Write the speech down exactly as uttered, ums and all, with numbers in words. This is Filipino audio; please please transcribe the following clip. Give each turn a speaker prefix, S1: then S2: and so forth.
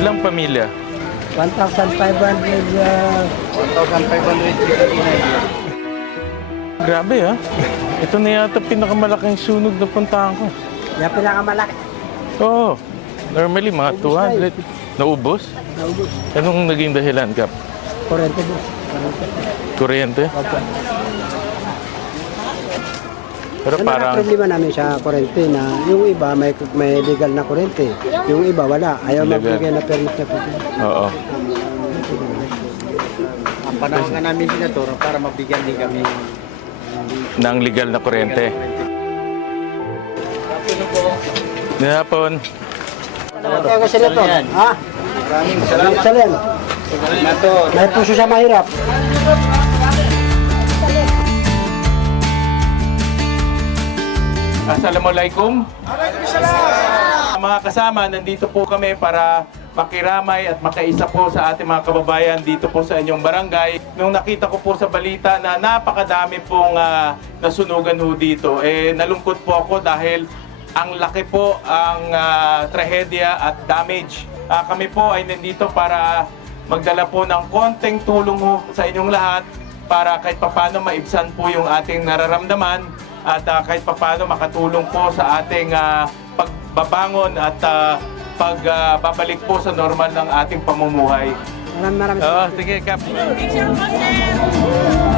S1: Ilang pamilya?
S2: one thousand five hundred. Uh,
S3: one thousand five hundred fifty-nine.
S1: Grabe ah. Ito na yata pinakamalaking sunog na puntahan ko.
S2: yung pinakamalaki.
S1: Oo. Normally mga two hundred. Naubos?
S2: Naubos.
S1: Anong naging dahilan, Kap?
S2: Kurente po. Kurente.
S1: Kuryente?
S2: Opo.
S1: Pero
S2: Ano
S1: parang...
S2: na problema namin sa kurente na yung iba may may legal na kurente. Yung iba wala. Ayaw
S1: Legal.
S2: magbigay na permit na kurente.
S1: Oo.
S3: Ang panahon nga namin Senator para mabigyan din kami
S1: Nang legal na kuryente. Hapon.
S2: Kaya kasi nito, ha?
S3: Maraming salamat.
S2: Salen,
S3: Senator.
S2: may puso sa mahirap.
S1: Assalamualaikum. Mga kasama, nandito po kami para makiramay at makaisa po sa ating mga kababayan dito po sa inyong barangay. Nung nakita ko po sa balita na napakadami pong uh, nasunugan ho dito, eh nalungkot po ako dahil ang laki po ang uh, trahedya at damage. Uh, kami po ay nandito para magdala po ng konting tulong ho sa inyong lahat para kahit papano maibsan po yung ating nararamdaman at uh, kahit papano makatulong po sa ating uh, pagbabangon at uh, pagbabalik uh, po sa normal ng ating pamumuhay.
S2: Maraming maraming
S1: Oh, sige, Kap.
S4: Picture po, sir!